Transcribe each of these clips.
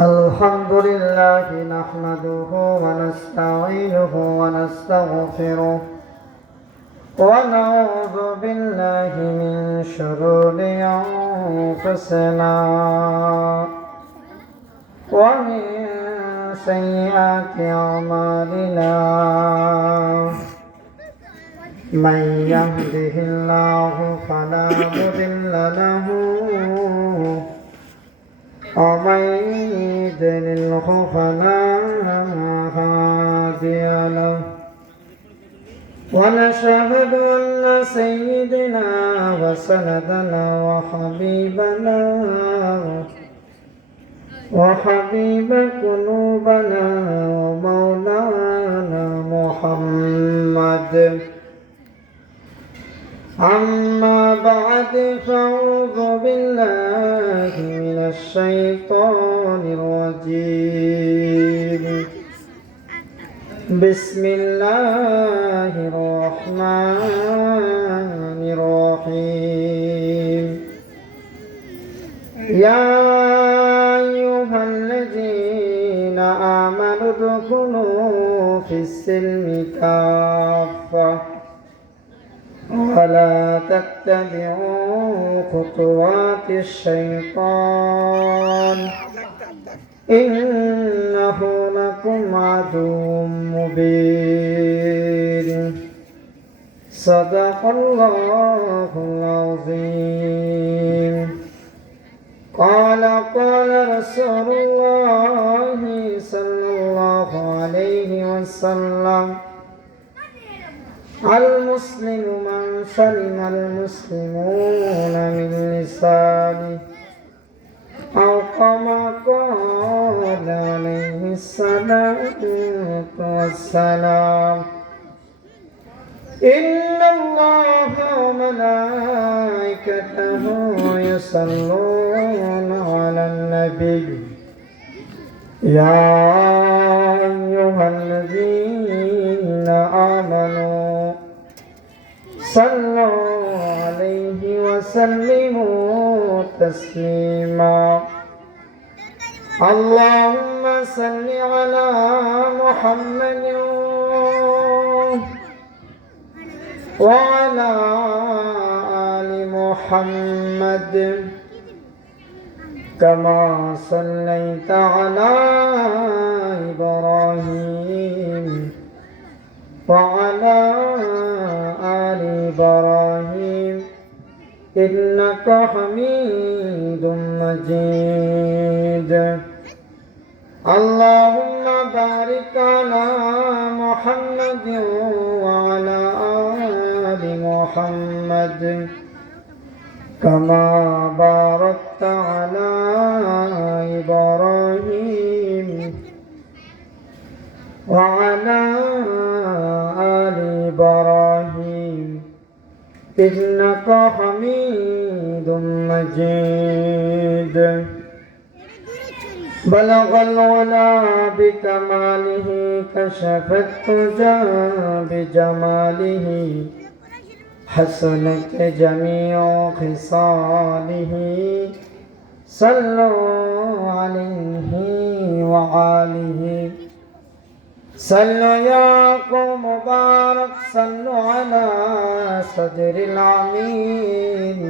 الحمد لله نحمده ونستعينه ونستغفره ونعوذ بالله من شرور أنفسنا ومن سيئات أعمالنا من يهده الله فلا مضل له ومن يضلله فلا هادي له ونشهد أن سيدنا وسندنا وحبيب قلوبنا ومولانا محمد. أما بعد فأعوذ بالله من الشيطان الرجيم. بسم الله الرحمن الرحيم. يا أيها الذين آمنوا ادخلوا في السلم كافة ولا تتبعوا خطوات الشيطان إنه لكم عدو مبين. صدق الله العظيم. قال رسول الله صلى الله عليه وسلم: المسلم من سلم المسلمون من لسانه أو كما قال عليه الصلاة والسلام. إن الله وملائكته يصلون على النبي يا أيها الذين آمنوا صلوا عليه وسلموا تسليما. اللهم صل على محمد وعلى آل محمد كما صليت على إبراهيم وعلى آل إبراهيم إنك حميد مجيد. اللهم بارك على محمد وعلى آل محمد كما باركت على إبراهيم وعلى آل إبراهيم إنك حميد مجيد. بلغ العلا بكماله كشف الدجى بجماله حسنت جميع خصاله. صلوا عليه وآله. صلوا يا قوم مبارك صلوا على صدر العمين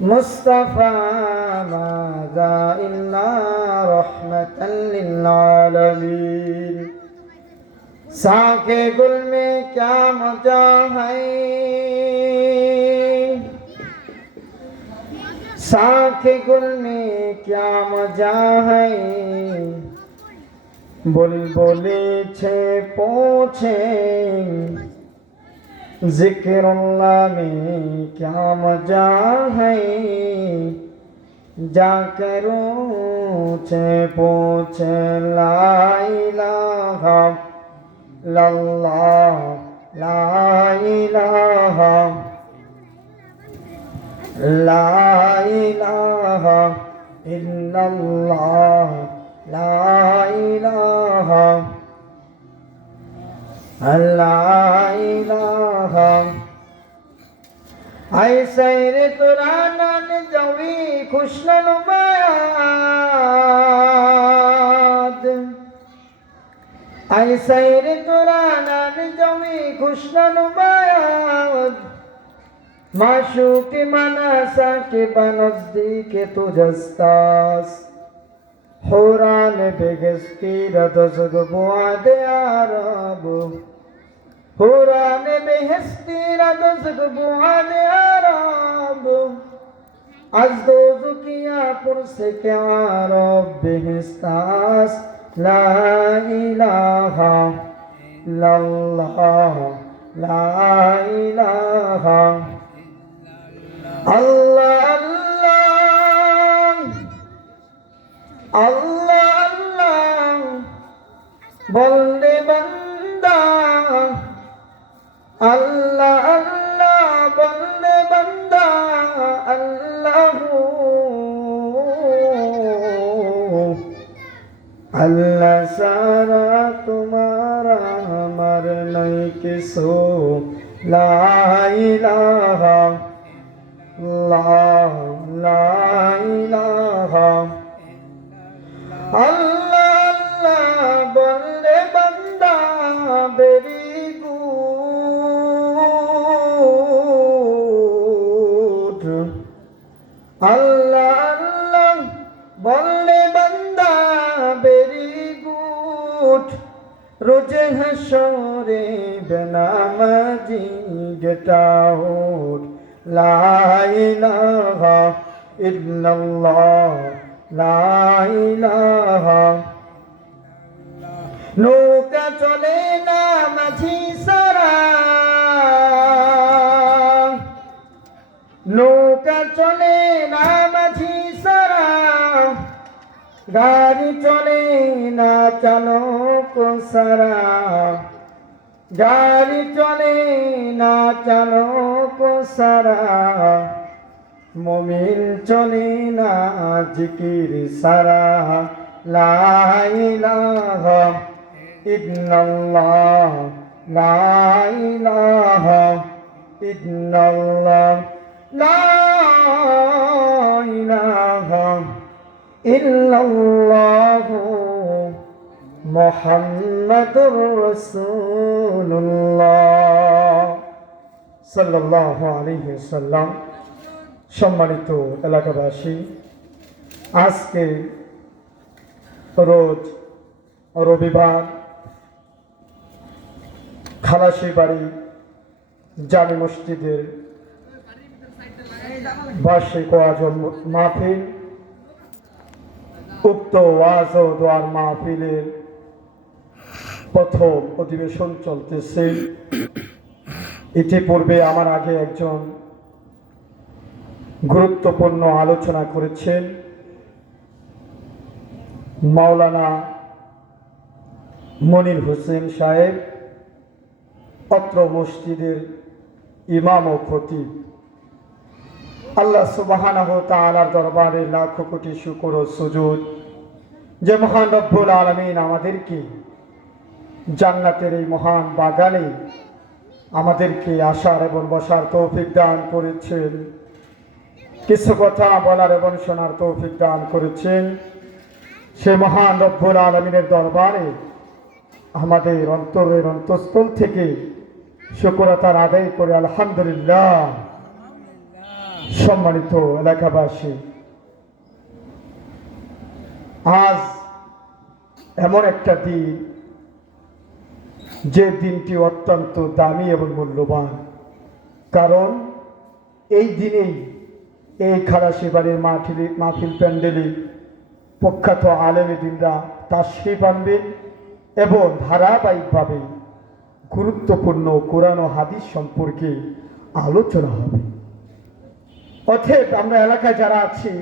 مصطفى ماذا إلا رحمة للعالمين. साके गुल में क्या मजा है, साके गुल में क्या मजा है, बुलबुले छे पूछे जिक्रुल्लाह में क्या मजा है, जाकर ऊँचे पूछे ला इलाहा लल्लाह ला इलाहा इल्लल्लाह ला इलाहा আই সাইরে তোরা নান যাবি খুশনন মায়াদ আই সাইরে তোরা নান যাবি খুশনন মায়াদ মাশুকি মানাসা के बनज़दीके तुझस्तास हुरान बेगस्ती रदज़ग बुआद आरब हुरान बेहस्ती रदज़ग बुआद आरब از دوزخیا پرسه که عرب بهستاس لا اله الا الله لا اله আল্লাহ আল্লাহ আল্লাহ আল্লাহ বললে বান্দা আল্লাহ আল্লাহ বললে বান্দা আল্লাহ আল্লাহ সারা তোমারা আমার নাই কিছু লা ইলাহা Allah, la ilaha Allah, Allah, bolle banda very good Allah, Allah, bolle banda very good roje hashore benamazi get out لا إله إلا الله لا إله নৌকা চলে না মাঝি সারা নৌকা চলে না মাঝি সারা গাড়ি চলে না চালক সারা গাড়ি চলে না চালক সারা মুমিন চলে না জিকির সারা লা ইলাহা ইল্লাল্লাহ লা ইলাহা ইল্লাল্লাহ লা ইলাহা ইল্লাল্লাহ মুহাম্মাদুর রাসূলুল্লাহ সাল্লাল্লাহু আলাইহি ওয়াসাল্লাম। সম্মানিত এলাকাবাসী, আজকে রোজ রবিবার খালাসিবাড়ি জামে মসজিদের বার্ষিক ওয়াজ মাহফিল, উক্ত ওয়াজ ও দোয়ার মাহফিলের প্রথম অধিবেশন চলতেছে। ইতিপূর্বে আমার আগে একজন গুরুত্বপূর্ণ আলোচনা করেছেন মাওলানা মনির হোসেন সাহেব, অত্র মসজিদের ইমাম ও খতিব। আল্লাহ সুবহানাহু ওয়া তাআলার দরবারে লাখো কোটি শুকর ও সুজুদ যে মহান রব্বুল আলামিন আমাদেরকে জান্নাতের এই মহান বাগানে আমাদেরকে আসার এবং বসার তৌফিক দান করেছেন, কিছু কথা বলার এবং শোনার তৌফিক দান করেছেন। সে মহান রব্বুল আলামিনের দরবারে আমাদের অন্তরের অন্তঃস্থল থেকে শুকরতার আদায় করে আলহামদুলিল্লাহ। সম্মানিত এলাকাবাসী, আজ এমন একটা দিন যে দিনটি অত্যন্ত দামি এবং মূল্যবান, কারণ এই দিনেই এই খালাসিবাড়ির মাহফিল প্যান্ডেলে প্রখ্যাত আলেমে দিনরা তাশরীফ আনবেন এবং ধারাবাহিকভাবে গুরুত্বপূর্ণ কোরআন ও হাদিস সম্পর্কে আলোচনা হবে। অতএব আমরা এলাকায় যারা আছি,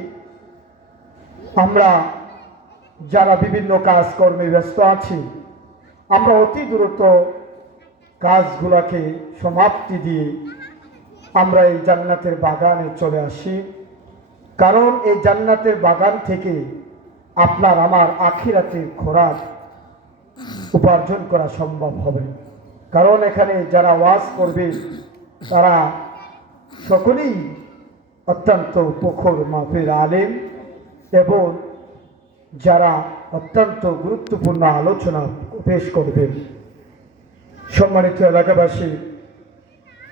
আমরা যারা বিভিন্ন কাজকর্মে ব্যস্ত আছি, আমরা অতি দ্রুত কাজগুলোকে সমাপ্তি দিয়ে আমরা এই জান্নাতের বাগানে চলে আসি, কারণ এই জান্নাতের বাগান থেকে আপনার আমার আখিরাতের খোরাক উপার্জন করা সম্ভব হবে। কারণ এখানে যারা ওয়াজ করবে তারা সকলেই অত্যন্ত প্রখর মাপের আলেম এবং যারা অত্যন্ত গুরুত্বপূর্ণ আলোচনা পেশ করবেন। সম্মানিত এলাকাবাসী,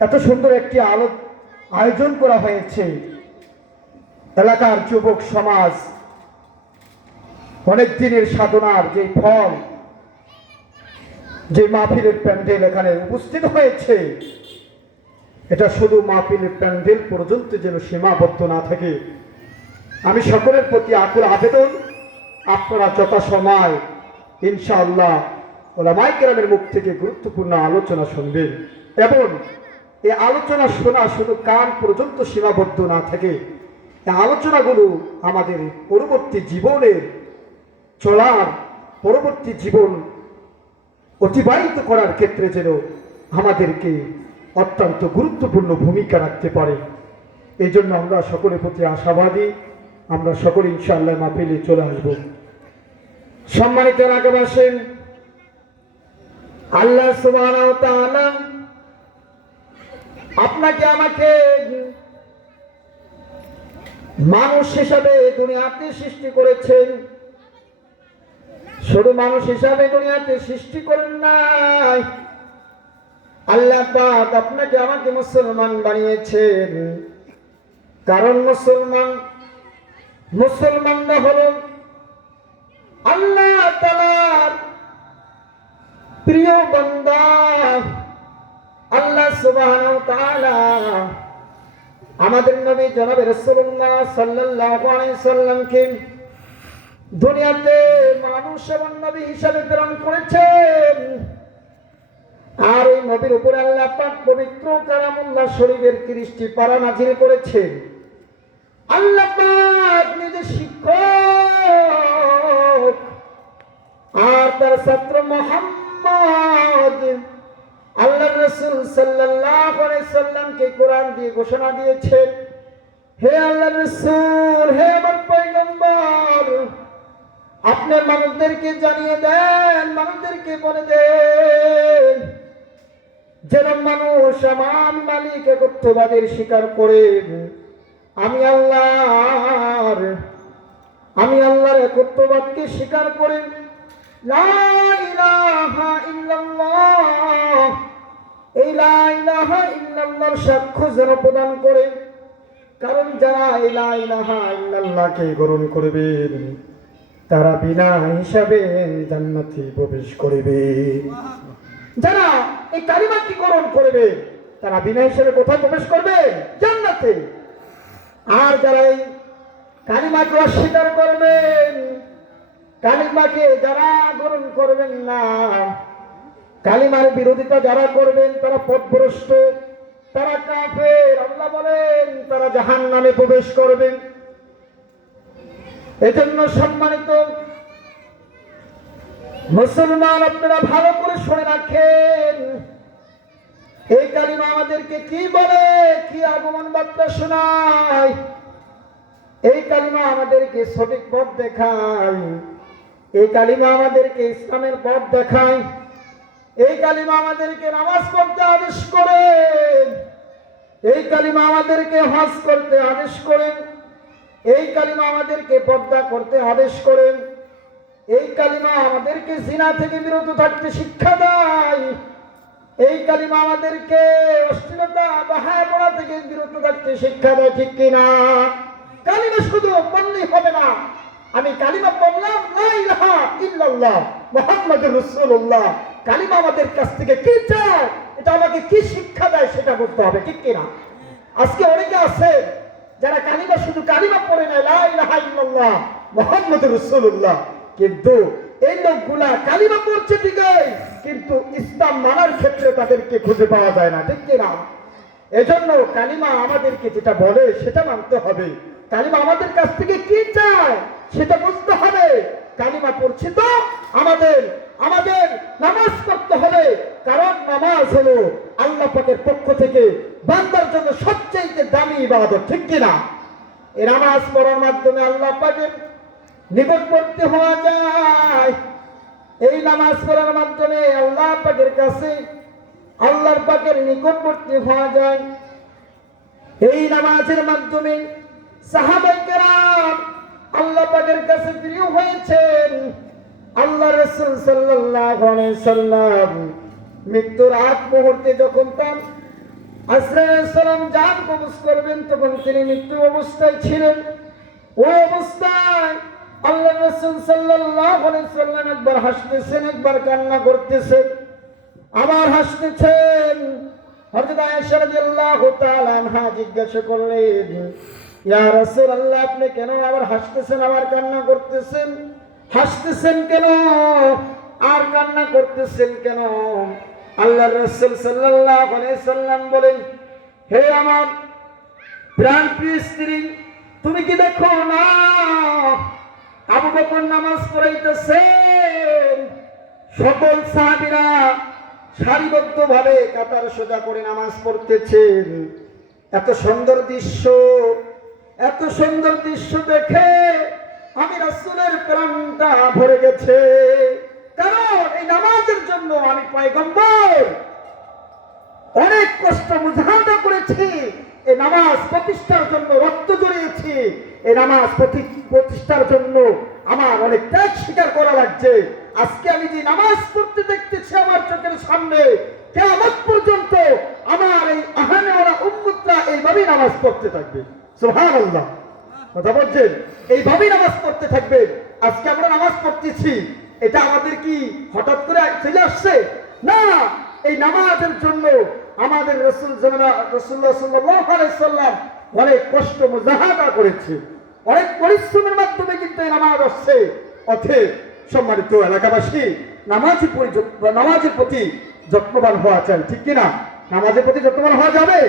এত সুন্দর একটি আয়োজন করা হয়েছে। এলাকার যুবক সমাজ অনেক দিনের সাধনার যে ফল, যে মাহফিলের প্যান্ডেল এখানে উপস্থিত হয়েছে, এটা শুধু মাহফিলের প্যান্ডেল পর্যন্ত যেন সীমাবদ্ধ না থাকে। আমি সকলের প্রতি আকুল আবেদন, আপনারা যথাসময় ইনশাআল্লাহ ওলামায়ে কেরামের মুখ থেকে গুরুত্বপূর্ণ আলোচনা শুনবেন এবং এই আলোচনা শোনা শুধু কান পর্যন্ত সীমাবদ্ধ না থাকে। এই আলোচনাগুলো আমাদের পরবর্তী জীবনের চলার, পরবর্তী জীবন অতিবাহিত করার ক্ষেত্রে যেন আমাদেরকে অত্যন্ত গুরুত্বপূর্ণ ভূমিকা রাখতে পারে। এই জন্য আমরা সকলের প্রতি আশাবাদী, আমরা সকলে ইনশাআল্লাহ মাহফিলে চলে আসব। সম্মানিত এলাকাবাসী, আল্লাহ সুবহানাহু ওয়া তাআলা আপনাকে আমাকে মানুষ হিসাবে দুনিয়াতে সৃষ্টি করেছেন। শুধু মানুষ হিসাবে দুনিয়াতে সৃষ্টি করেন নাই, আল্লাহ পাক আপনাকে আমাকে মুসলমান বানিয়েছেন। কারণ মুসলমানরা হলো আল্লাহ তাআলার প্রিয় বান্দা। আল্লাহ সুবহানাহু ওয়া তাআলা আমাদের নবী জনাব রাসূলুল্লাহ সাল্লাল্লাহু আলাইহি সাল্লামকে দুনিয়াতে মানুষ এবং নবী হিসাবে প্রেরণ করেছেন। আর এই নবীর উপরে আল্লাহ পাক পবিত্র কালামুল্লাহ শরীফের 30টি পারা নাযিল করেছেন। আল্লাহ পাক নিজে শিক্ষক আর তার ছাত্র মুহাম্মদ আল্লাহর রাসূল সাল্লাল্লাহু আলাইহি সাল্লামকে কোরআন দিয়ে ঘোষণা দিয়েছেন, হে আল্লাহর রাসূল, হে আমার পয়গম্বর, আপনি মানুষদেরকে জানিয়ে দেন, মানুষদেরকে বলে দেন যেন মানুষ আমার মালিক একত্ববাদের স্বীকার করে আমি আল্লাহর একত্ববাদকে স্বীকার করে লা ইলাহা ইল্লাল্লাহ, এই লা ইলাহা ইল্লাল্লাহর সাক্ষ্য যেন প্রদান করে। কারণ যারা এই লা ইলাহা ইল্লাল্লাহকে গ্রহণ করবেন তারা বিনা হিসাবে জান্নাতে প্রবেশ করবে। যারা এই কালিমাটি গ্রহণ করবে তারা বিনা হিসাবে কোথায় প্রবেশ করবে? জান্নাতে। আর যারা এই কালিমাকে অস্বীকার করবেন, কালিমাকে যারা গ্রহণ করবেন না, কালিমার বিরোধিতা যারা করবেন তারা পথভ্রষ্ট, তারা কাফের। আল্লাহ বলেন তারা জাহান্নামে প্রবেশ করবেন। এজন্য সম্মানিত মুসলমান, আপনারা ভালো করে শুনে রাখেন, এই কালিমা আমাদেরকে কি বলে, কি আগমন বার্তা শোনায়। এই কালিমা আমাদেরকে সঠিক পথ দেখায়, এই কালিমা আমাদেরকে ইসলামের পথ দেখায়, এই কালিমা আমাদেরকে নামাজ পড়তে আদেশ করে, এই কালিমা আমাদেরকে হজ করতে আদেশ করেন, এই কালিমা আমাদেরকে পর্দা করতে আদেশ করেন, এই কালিমা আমাদেরকে জিনা থেকে বিরত থাকতে শিক্ষা দেয়, এই কালিমা আমাদেরকে অশ্লীলতা বাহায়াপনা থেকে বিরত থাকতে শিক্ষা দেয়। ঠিক কিনা? কালিমা শুধু পড়লেই হবে না। আমি কালিমা পড়লাম লা ইলাহা ইল্লাল্লাহ মুহাম্মাদুর রাসূলুল্লাহ, কালিমা আমাদের কাছ থেকে কি চায়, এটা আমাকে কি শিক্ষা দেয় সেটা বুঝতে হবে। ঠিক কিনা? আজকে অনেকে আছে যারা কালিমা শুধু কালিমা পড়ে নেয় লা ইলাহা ইল্লাল্লাহ মুহাম্মাদুর রাসূলুল্লাহ, কিন্তু এই লোকগুলা কালিমা পড়ছে ঠিকই, কিন্তু ইসলাম মানার ক্ষেত্রে তাদেরকে খুঁজে পাওয়া যায় না। ঠিক কিনা? এজন্য কালিমা আমাদেরকে যেটা বলে সেটা মানতে হবে। কালিমা আমাদের কাছ থেকে কি চায় সেটা বুঝতে হবে। কালিমা পড়ছি তো আমাদের নামাজ পড়তে হবে, কারণ নামাজ হলো আল্লাহ পাকের পক্ষ থেকে বান্দার জন্য সবচেয়ে দামি ইবাদত। ঠিক কিনা? এই নামাজ পড়ার মাধ্যমে আল্লাহ পাকের নিকটবর্তী হওয়া যায়। এই নামাজ পড়ার মাধ্যমে আল্লাহ পাকের কাছে আল্লাহর পাকের নিকটবর্তী হওয়া যায়। এই নামাজের মাধ্যমে সাহাবায়ে কেরাম আল্লাহ পাকের কাছে প্রিয় হয়েছেন। আল্লাহ রাসূল সাল্লাল্লাহু আলাইহি সাল্লাম মৃত্যুর আগ মুহূর্তে যখন তার আজরাইল সালাম জান কবজ করবেন তখন তিনি মৃত্যু অবস্থায় ছিলেন। ওই অবস্থায় আল্লাহ রাসূল সাল্লাল্লাহু আলাইহি সাল্লাম একবার হাসতেছেন, একবার কান্না করতেছেন, আবার হাসতেছেন। হযরত আয়েশা রাদিয়াল্লাহু তাআলা আনহা জিজ্ঞাসা করলেন, ইয়া রাসূলুল্লাহ, আপনি কেন আবার হাসতেছেন, আবার কান্না করতেছেন? হাসতেছেন কেন আর কান্না করতেছেন কেন? আল্লাহ রাসূল সাল্লাল্লাহু আলাইহি সাল্লাম বলেন, হে আমার প্রাণপ্রিয় স্ত্রী, তুমি কি দেখো না আবু বকর নামাজ পড়াইতেছেন, সকল সাহাবীরা সারিবদ্ধভাবে কাতার সোজা করে নামাজ পড়তেছেন। এত সুন্দর দৃশ্য, এত সুন্দর দৃশ্য দেখে আমি রাসূলের প্রাণটা ভরে গেছে। কারণ এই নামাজের জন্য আমি পয়গম্বর অনেক কষ্ট মুজাহাদা করেছি, এই নামাজ প্রতিষ্ঠার জন্য রক্ত ঝরিয়েছি, এই নামাজ প্রতিষ্ঠার জন্য আমার অনেক ত্যাগ স্বীকার করা লাগছে। আজকে আমি যে নামাজ পড়তে দেখতেছি আমার চোখের সামনে, কিয়ামত পর্যন্ত আমার এই আহানেওয়ালা উম্মতরা এইভাবেই নামাজ পড়তে থাকবে। সুবহানাল্লাহ, কথা বলছেন, এইভাবেই নামাজ পড়তে থাকবে। আজকে আমরা নামাজ পড়তেছি, এটা আমাদের কি হঠাৎ করে চলে আসছে? না, এই নামাজের জন্য আমাদের রাসূলুল্লাহ সাল্লাল্লাহু আলাইহি সাল্লাম অনেক কষ্ট মুজাহাদা করেছে, অনেক পরিশ্রমের মাধ্যমে কিন্তু এই নামাজ আসছে। অতএব সম্মানিত এলাকাবাসী, নামাজের প্রতি যত্নবান হওয়া চাই, ঠিক কিনা? নামাজের প্রতি যত্নবান হওয়া যাবে।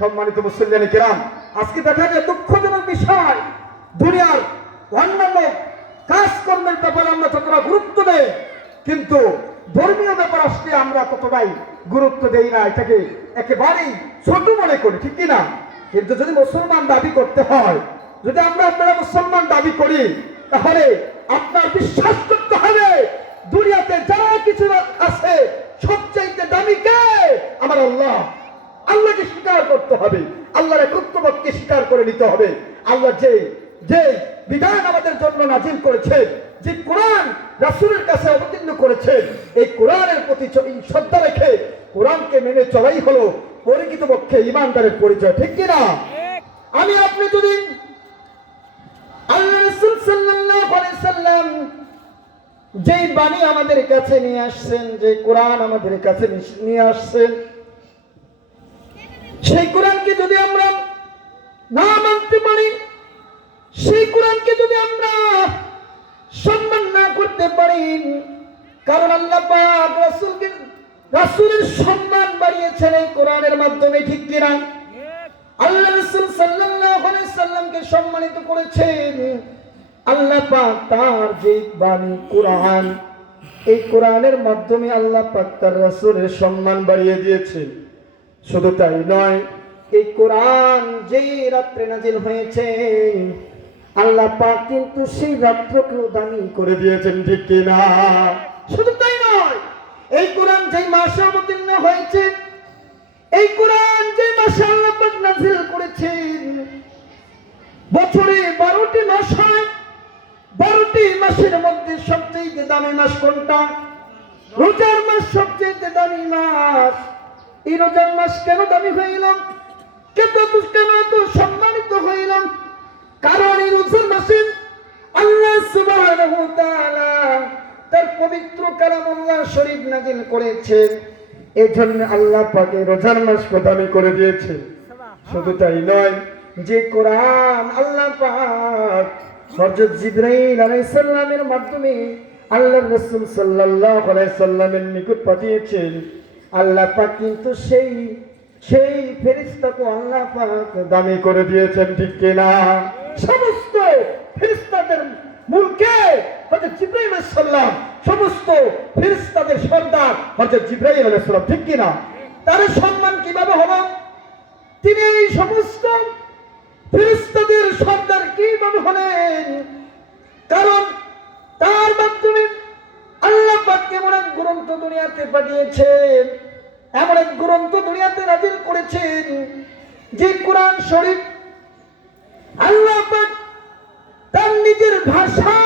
সম্মানিত মুসল্লিয়ানে কেরাম, আজকে দেখা যায় দুঃখজনক বিষয়, দুনিয়ার অন্যান্য কাজকর্মের ব্যাপারে আমরা যতটা গুরুত্ব দেই, কিন্তু ধর্মীয় ব্যাপার আসলে আমরা ততটাই গুরুত্ব দেই না, এটাকে একেবারেই ছোট মনে করি, ঠিক কিনা? কিন্তু যদি মুসলমান দাবি করতে হয়, যদি আপনারা মুসলমান দাবি করি, তাহলে আপনার বিশ্বাস করতে হবে দুনিয়াতে যারা কিছু আছে সবচাইতে দামি কে? আমার আল্লাহ। আল্লাহকে স্বীকার করতে হবে, আল্লাহর একত্ববাদকে স্বীকার করে নিতে হবে। আল্লাহ যে বিধান আমাদের জন্য নাজিল করেছেন, যে কোরআন রাসূলের কাছে অবতীর্ণ করেছেন, এই কোরআনের প্রতি শ্রদ্ধা রেখে কোরআনকে মেনে চলাই হলো প্রকৃতপক্ষে ঈমানদারের পরিচয়, ঠিক কিনা? আমি আপনি যদি আল্লাহ রাসূল সাল্লাল্লাহু আলাইহি সাল্লাম যে বাণী আমাদের কাছে নিয়ে আসছেন, যে কোরআন আমাদের কাছে নিয়ে আসছেন, সেই কোরআনকে যদি আমরা না মানতে পারি, সেই কোরআনকে যদি আমরা সম্মান না করতে পারি, কারণ আল্লাহ পাক রাসূলের সম্মান বাড়িয়েছেন এই কোরআনের মাধ্যমে, ঠিক কিনা? আল্লাহ রাসূল সাল্লাল্লাহু আলাইহি সাল্লামকে সম্মানিত করেছেন আল্লাহ পাক তার যে বাণী কোরআন, এই কোরআনের মাধ্যমে আল্লাহ পাক তার রাসূলের সম্মান বাড়িয়ে দিয়েছেন। শুধু তাই নয়, এই কোরআন যেই রাত্রে নাজিল হয়েছে আল্লাহ পাক কিন্তু সেই রাত্রকেও দামি করে দিয়েছেন, ঠিক কিনা? শুধু তাই নয়, এই কোরআন যেই মাসে অবতীর্ণ হয়েছে, এই কোরআন যে মাসে আল্লাহ পাক নাজিল করেছেন, বছরে 12টি মাস হয়, 12টি মাসের মধ্যে সবচেয়ে দামি মাস কোনটা? রোজার মাস সবচেয়ে দামি মাস। এই রোজার মাস কেন দামি হইলাম, কেন এত সম্মানিত হইলাম? কারণ এই রোজার মাসে আল্লাহ সুবহানাহু ওয়া তাআলা তার পবিত্র কালামুল্লাহ শরীফ নাযিল করেছেন, এই জন্য আল্লাহ পাক এই রোজার মাসকে দামি করে দিয়েছে। শুধু তাই নয়, যে কোরআন আল্লাহ পাক হযরত জিবরাইল আলাইহিস সালামের মাধ্যমে আল্লাহর রাসূল সাল্লাল্লাহু আলাইহি সাল্লামের নিকট পাঠিয়েছেন, আল্লাহ পাক কিন্তু সেই ফেরেশতাকে আল্লাহ পাক দামি করে দিয়েছেন, ঠিক কিনা? সমস্ত ফেরেশতাদের মূল কে? হযরত জিবরাইল আলাইহিস সালাম। সমস্ত ফেরেশতাদের সর্দার হযরত জিবরাইল আলাইহিস সালাম, ঠিক কিনা? তার সম্মান কিভাবে হলো? তিনি এই সমস্ত ফেরেশতাদের সর্দার কিভাবে হলেন? কারণ তার মাধ্যমে আল্লাহ পাক এমন এক গ্রন্থ দুনিয়াতে পাঠিয়েছেন, এমন এক গ্রন্থ দুনিয়াতে নাযিল করেছেন, যে কোরআন শরীফ আল্লাহ পাক তার নিজের ভাষা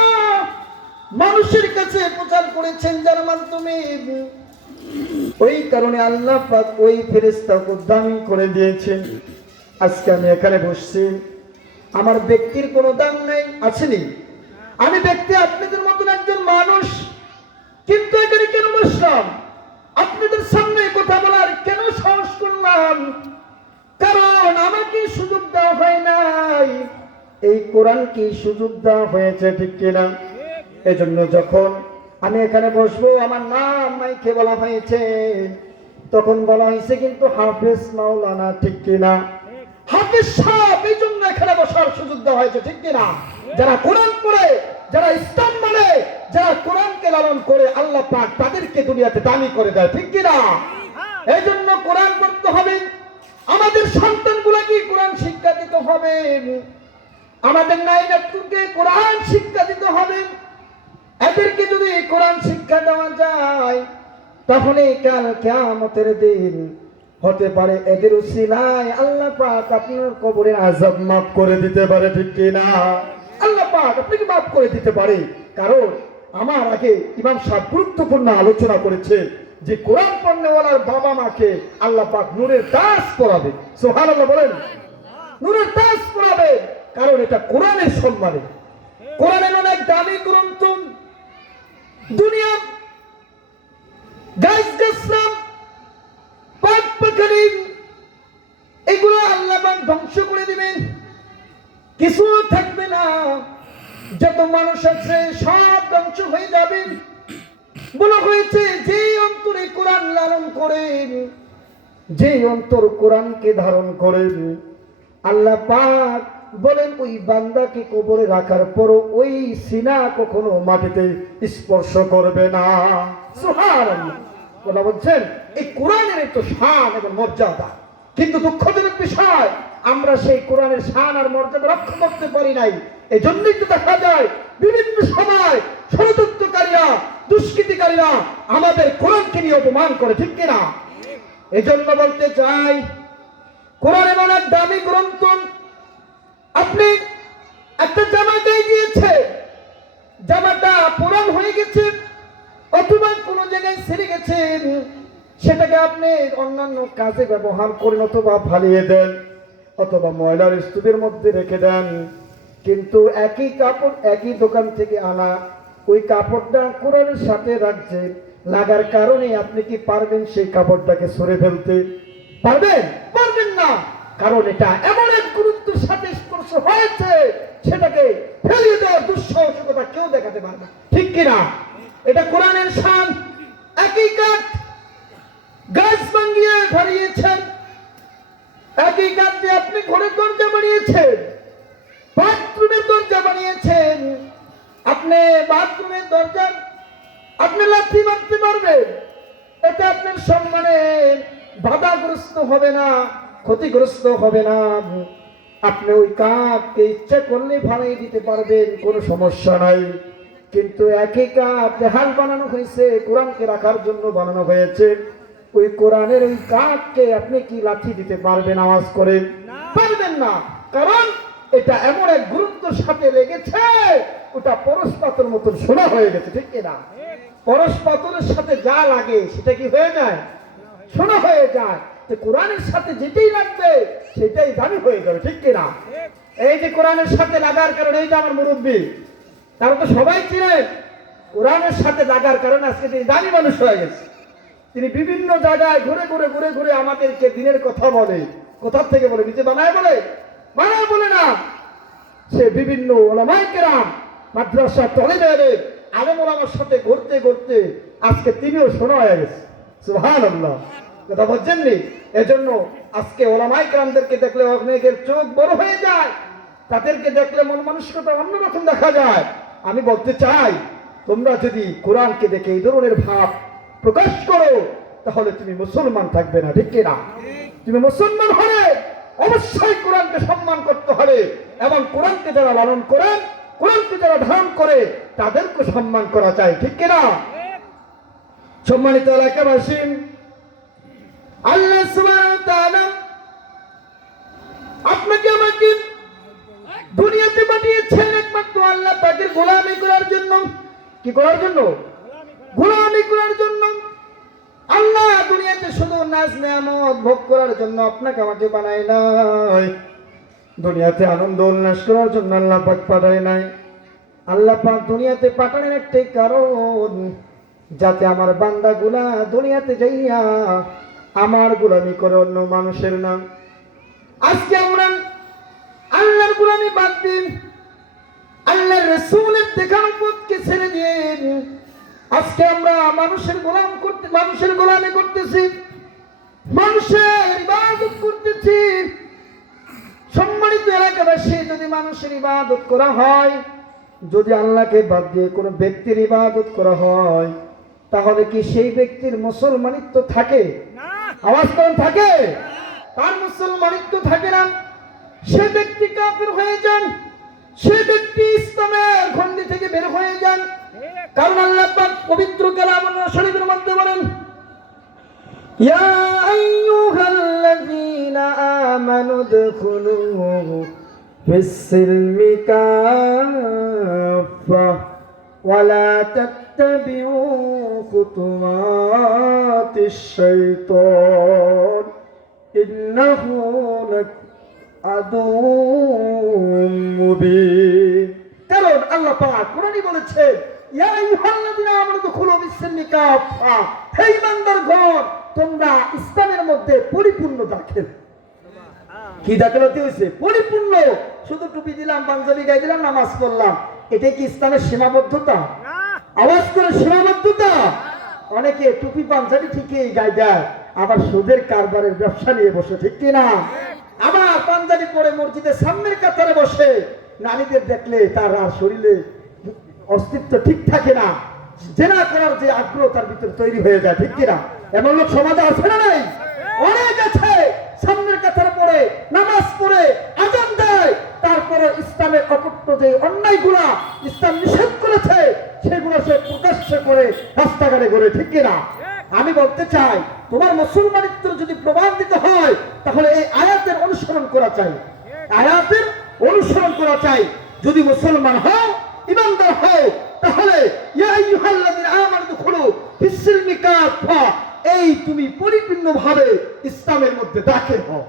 মানুষের কাছে প্রচার করেছেন, যার মাধ্যমে ওই কারণে আল্লাহ পাক ওই ফেরেশতাকে দামি করে দিয়েছেন। আজকে আমি এখানে বসছি, আমার ব্যক্তির কোনো দাম নেই, আসেনি। আমি ব্যক্তি আপনাদের মতন একজন মানুষ, কিন্তু এখানে কেন বসলাম, আপনাদের সামনে কথা বলার কেন সাহস করলাম? কারণ আমাকে সুযোগ দেওয়া হয় নাই, এই কোরআনকে সুযোগ দেওয়া হয়েছে, ঠিক কিনা? এজন্য যখন আমি এখানে বসবো, আমার নাম মাইকে বলা হয়েছে, তখন বলা হয়েছে কিন্তু হাফেজ মাওলানা, ঠিক কিনা? হাফেজ সাহেব, এই জন্য এখানে বসার সুযোগ দেওয়া হয়েছে, ঠিক কিনা? যারা কোরআন পড়ে, যারা ইসলাম মানে, যারা কোরআনকে লালন করে, আল্লাহ পাক তাদেরকে দুনিয়াতে দামি করে দেয়, ঠিক কিনা? এই জন্য কোরআন পড়তে হবে, আমাদের সন্তানগুলোকে কোরআন শিক্ষা দিতে হবে, আমাদের নারীকে কোরআন শিক্ষা দিতে হবে। এদেরকে যদি কোরআন শিক্ষা দেওয়া যায়, তাহলে কাল কিয়ামতের দিন হতে পারে এদের উসিলায় আল্লাহ পাক আপনার কবরের আযাব মাফ করে দিতে পারে, ঠিক কিনা? আল্লাহ পাক আপনাকে মাফ করে দিতে পারে। কারণ আমার আগে ইমাম সাহেব গুরুত্বপূর্ণ আলোচনা করেছে যে কোরআন পড়নেওয়ালার বাবা মাকে আল্লাহ পাক নূরের তাজ পরাবে। সুবহানাল্লাহ বলেন, নূরের তাজ পরাবে, কারণ এটা কোরআনের সম্মানে। কোরআনের অনেক দামি গ্রন্থ, দুনিয়া গাছ গাছরা পাক পাখালি এগুলো আল্লাহ পাক ধ্বংস করে দিবেন, কিছু থাকবে না, যত মানুষ আছে সব ধ্বংস হয়ে যাবে। বলা হয়েছে যে অন্তরে কোরআন লালন করেন, যে অন্তর কোরআনকে ধারণ করেন, আল্লাহ পাক বলেন ওই বান্দাকে কবরে রাখার পরও ওই সিনা কখনো মাটিতে স্পর্শ করবে না। সুবহানাল্লাহ কথা বলছেন, এই কোরআনের একটু শান এবং মর্যাদা, কিন্তু দুঃখজনক বিষয় আমরা সেই কোরআনের শান আর মর্যাদা রক্ষা করতে পারি নাই। এই জন্যই তো দেখা যায় বিভিন্ন সময় ষড়যন্ত্রকারীরা, দুষ্কৃতিকারীরা আমাদের কোরআনকে নিয়ে অপমান করে, ঠিক কিনা? এই জন্য বলতে চাই, কোরআন এমন এক দামি গ্রন্থ। আপনি একটা জামা গায়ে দিয়েছে, জামাটা পুরান হয়ে গেছে অথবা কোনো জায়গায় ছিঁড়ে গেছে, সেটাকে আপনি অন্যান্য কাজে ব্যবহার করেন, অথবা ফালিয়ে দেন, অথবা ময়লার স্তূপের মধ্যে রেখে দেন। কিন্তু একই কাপড় একই দোকান থেকে আনা, ওই কাপড়টা কোরআনের সাথে রাখছে, লাগার কারণে আপনি কি পারবেন সেই কাপড়টাকে সরে ফেলতে? পারবেন? পারবেন না, কারণ এটা এমন এক গুরুত্বের সাথে স্পর্শ হয়েছে, সেটাকে ফেলিয়ে দেওয়ার দুঃসাহসিকতা কেউ দেখাতে পারবে না, ঠিক কিনা? এটা কোরআনের শান। একই কাঠ গাছ ভাঙিয়ে ধরিয়েছেন, একই কাঠ দিয়ে আপনি ঘরের দরজা বানিয়েছেন, বাথরুমের দরজা বানিয়েছেন, আপনি বাথরুমের দরজা আপনি লাথি মারতে পারবেন, এটা আপনার সম্মানে বাধাগ্রস্ত হবে না, ক্ষতিগ্রস্ত হবে না। আপনি ওই কাঠকে ইচ্ছা করলে ভাঙিয়ে দিতে পারবেন, কোনো সমস্যা নাই। কিন্তু একই কাঠ দেহাল বানানো হয়েছে, কোরআনকে রাখার জন্য বানানো হয়েছে, ওই কোরআনের ওই কাঠকে আপনি কি লাঠি দিতে পারবেন আওয়াজ করে? পারবেন না, কারণ এটা এমন এক গুরুত্বের সাথে লেগেছে, ওটা পরশ পাথর মতন সোনা হয়ে গেছে, ঠিক কিনা? পরশ পাথরের সাথে যা লাগে সেটা কি হয়ে যায়? সোনা হয়ে যায়। তো কোরআনের সাথে যেটাই লাগবে সেটাই দামি হয়ে যাবে, ঠিক কিনা? এই যে কোরআনের সাথে লাগার কারণে, এই যে আমার মুরব্বী, তারা তো সবাই চিনেন, কোরআনের সাথে লাগার কারণে আজকে তিনি দামি মানুষ হয়ে গেছে। তিনি বিভিন্ন জায়গায় ঘুরে ঘুরে ঘুরে ঘুরে আমাদেরকে দিনের কথা বলে। কোথা থেকে বলে? নিজে বানায় বলে? বানায় বলে না, সে বিভিন্ন ওলামায়ে কেরাম, মাদ্রাসা তলেবে আলেম ওলামার সাথে ঘুরতে ঘুরতে আজকে তিনিও শোনা হয়ে গেছে। সুবহানাল্লাহ কথা বলছেননি? এজন্য আজকে ওলামায়ে কেরামদেরকে দেখলে অনেকের চোখ বড় হয়ে যায়, তাদেরকে দেখলে মন মানসিকতা অন্যরকম দেখা যায়। আমি বলতে চাই, তোমরা যদি কোরআনকে দেখে এই ধরনের ভাব প্রকাশ করো, তাহলে তুমি মুসলমান থাকবে না, ঠিক কিনা? তুমি মুসলমান হলে অবশ্যই কোরআনকে সম্মান করতে হবে, এবং কোরআনকে যারা লালন করেন, কোরআনকে যারা ধারণ করে, তাদেরকে সম্মান করা চাই, ঠিক কিনা? সম্মানিত এলাকাবাসী, আল্লাহ সুবহানাহু ওয়া তাআলা আপনাকে আমাকে দুনিয়াতে পাঠিয়েছেন একমাত্র আল্লাহ পাকের গোলামি করার জন্য। কি করার জন্য? গোলামি করার জন্য। আল্লাহ দুনিয়াতে শুধু নাজ নেয়ামত ভোগ করার জন্য আপনাকে আমাকে বানায় নাই। দুনিয়াতে আনন্দ উল্লাস করার জন্য আল্লাহ পাক পাঠায় নাই। আল্লাহ পাক দুনিয়াতে পাঠানোর একটাই কারণ, যাতে আমার বান্দাগুলা দুনিয়াতে যাইয়া আমার গোলামি করে, অন্য মানুষের নাম। আজকে আমরা আল্লাহর গোলামি বাদ দিন, আল্লাহর রাসূলের দেখানো পথকে ছেড়ে দিন। আজকে আমরা মানুষের গোলামি করতেছি, মানুষের ইবাদত করতেছি। সম্মানিত এলাকাবাসী, যদি মানুষের ইবাদত করা হয়, যদি আল্লাহকে বাদ দিয়ে কোনো ব্যক্তির ইবাদত করা হয়, তাহলে কি সেই ব্যক্তির মুসলমানিত্ব থাকে? আওয়াজ করেন, থাকে? তার মুসলমানিত্ব থাকে না। সে ব্যক্তি কাফির হয়ে যান, সে ব্যক্তি ইসলামের গণ্ডি থেকে বের হয়ে যান। কারণ আল্লাহ পাক পবিত্র কালামুল শরীফের মধ্যে বলেন, ইয়া আইয়ুহাল্লাযীনা আমানু দুখুলু ফিস-সিলমি কাফা ওয়া লা তাত্তাবিউ খুতুওয়াতিশ শাইতান ইন্নাহু আদুউম মুবিন। কারণ আল্লাহ পাক কোরআনে বলেছেন, ইয়া আইয়ুহাল্লাযীনা আমানু দুখুলু ফিস-সিলমি কাফা, হে ঈমানদারগণ, তোমরা ইসলামের মধ্যে পরিপূর্ণ দাখিল। কি দাখিল হতে হয়েছে? পরিপূর্ণ। শুধু টুপি দিলাম, পাঞ্জাবি গায়ে দিলাম, নামাজ পড়লাম, এটাই কি ইসলামের সীমাবদ্ধতা? আওয়াজ করে, সীমাবদ্ধতা? অনেকে টুপি পাঞ্জাবি ঠিকই গায়ে দেয়, আবার সুদের কারবারের ব্যবসা নিয়ে বসে, ঠিক কিনা? আবার পাঞ্জাবি পরে মসজিদের সামনের কাতারে বসে, নারীদের দেখলে তার আর শরীরে অস্তিত্ব ঠিক থাকে না, জেনা করার যে আগ্রহ তার ভিতরে তৈরি হয়ে যায়, ঠিক কিনা? এমন লোক সমাজে আছে না নাই? অনেক আছে। সামনের কাতারে পড়ে, নামাজ পড়ে, আযান দেয়, তারপরে ইসলামের অকট্য যে অন্যায়গুলা ইসলাম নিষেধ করেছে সেগুলো সে প্রকাশ্য করে রাস্তাঘাটে ঘুরে, ঠিক কিনা? আমি বলতে চাই, তোমার মুসলমানিত্ব যদি প্রমাণ দিতে হয়, তাহলে এই আয়াতের অনুসরণ করা চাই, আয়াতের অনুসরণ করা চাই। যদি মুসলমান হও, ইমানদার হও, তাহলে ইয়া আইয়ুহাল্লাযীনা আমানু দুখুলু ফিস-সিলমি কাফা, এই তুমি পরিপূর্ণভাবে ইসলামের মধ্যে দাখিল হও।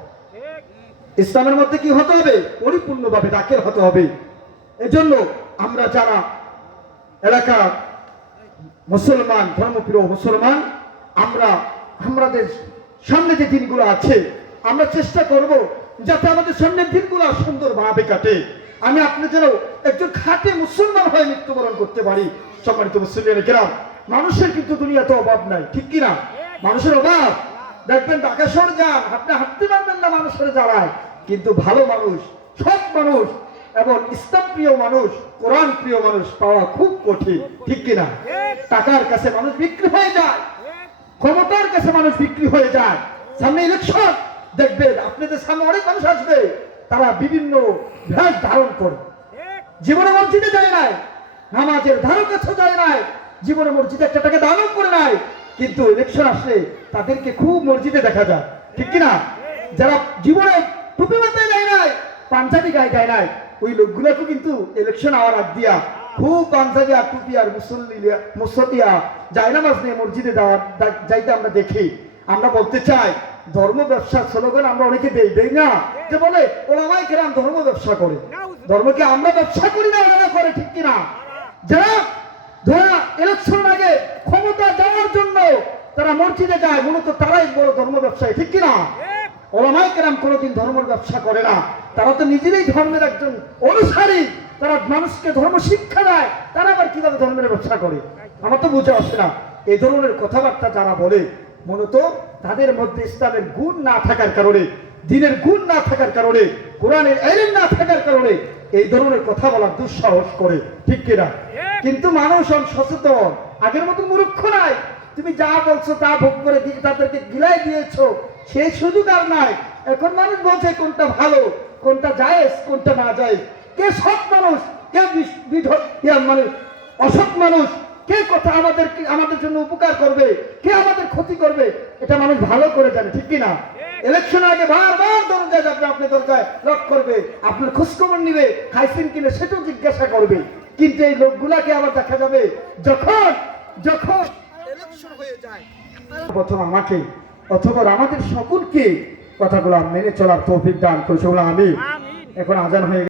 ইসলামের মধ্যে কি হতে হবে? পরিপূর্ণভাবে দাখিল হতে হবে। এজন্য আমরা যারা এলাকার মুসলমান, ধর্মপ্রিয় মুসলমান, আমাদের সামনে যে দিনগুলো আছে, আমরা চেষ্টা করব যাতে আমাদের সামনের দিনগুলো সুন্দরভাবে কাটে। আমি আপনি যেন একজন খাঁটি মুসলমান হয়ে মৃত্যুবরণ করতে পারি। সম্মানিত মুসলিম কেরাম, মানুষের কিন্তু দুনিয়াতে অভাব নাই, ঠিক কিনা? মানুষের অভাব দেখবেন, ঢাকা শহর যান, আপনি হাঁটতে পারবেন না মানুষের জ্বালায়, কিন্তু ভালো মানুষ, সৎ মানুষ এবং ইসলাম প্রিয় মানুষ, কোরআন প্রিয় মানুষ পাওয়া খুব কঠিন, ঠিক কিনা? টাকার কাছে মানুষ বিক্রি হয়ে যায়, ক্ষমতার কাছে মানুষ বিক্রি হয়ে যায়। সামনে ইলেকশন, দেখবেন আপনাদের সামনে অনেক মানুষ আসবে, তারা বিভিন্ন ভেষ ধারণ করে, জীবনে মসজিদে যায় নাই, নামাজের ধারো কাছে যায় নাই, জীবনে মসজিদে একটা টাকা দানও করে নাই, কিন্তু ইলেকশন আসলে তাদেরকে খুব মসজিদে দেখা যায়, ঠিক কিনা? যারা জীবনে টুপি মাথায় যায় নাই, পাঞ্জাবি গায়ে গায় নাই, ওই লোকগুলোকে কিন্তু ইলেকশন আওয়ার আগ দিয়া খুব পাঞ্জাবি আর টুপি আর মুসল্লিয়া জায়নামাজ নিয়ে মসজিদে যাইতে আমরা দেখি। আমরা বলতে চাই, ধর্ম ব্যবসার স্লোগান আমরা অনেকে দেই না, যে বলে ওলামায়ে কেরাম ধর্ম ব্যবসা করে। ধর্মকে আমরা ব্যবসা করি না, ওনারা করে, ঠিক কিনা? যারা ধরা ইলেকশন আগে ক্ষমতা দেওয়ার জন্য তারা মসজিদে যায়, মূলত তারাই বড় ধর্ম ব্যবসায়ী, ঠিক কিনা? ওলামায়ে কেরাম কোনোদিন ধর্মের ব্যবসা করে না, তারা তো নিজেরাই ধর্মের একজন অনুসারী, তারা মানুষকে ধর্ম শিক্ষা দেয়, তারা আবার কিভাবে ধর্মের ব্যবসা করে? আমার তো বুঝে আসে না। এই ধরনের কথাবার্তা যারা বলে, মূলত তাদের মধ্যে ইসলামের গুণ না থাকার কারণে, দ্বীনের গুণ না থাকার কারণে, কোরআনের ইলম না থাকার কারণে এই ধরনের কথা বলার দুঃসাহস করে, ঠিক কিনা? কিন্তু মানুষ সচেতন, আগের মতো মূর্খ নাই। তুমি যা বলছো তা ভোগ করে তাদেরকে গিলাই দিয়েছো, সেই সুযোগ আর নাই। এখন মানুষ বলছে কোনটা ভালো, কোনটা জায়েজ, কোনটা না জায়েজ, কে সৎ মানুষ, কে মানে অসৎ মানুষ, কে কথা আমাদের জন্য উপকার করবে, কে আমাদের ক্ষতি করবে, এটা মানুষ ভালো করে জানে, ঠিক কিনা? ইলেকশনের আগে বারবার দরজায় যাবে, আপনি দরজায় লক করবে, আপনার খোঁজখবর নিবে, খাইছেন কিনা সেটাও জিজ্ঞাসা করবে। কিন্তু এই লোকগুলাকে আবার দেখা যাবে যখন যখন ইলেকশন হয়ে যায়, প্রথম আমাকে অথবা আমাদের সকলকে কথাগুলো মেনে চলার তৌফিক দান করছে বলে আমি। এখন আজান হয়ে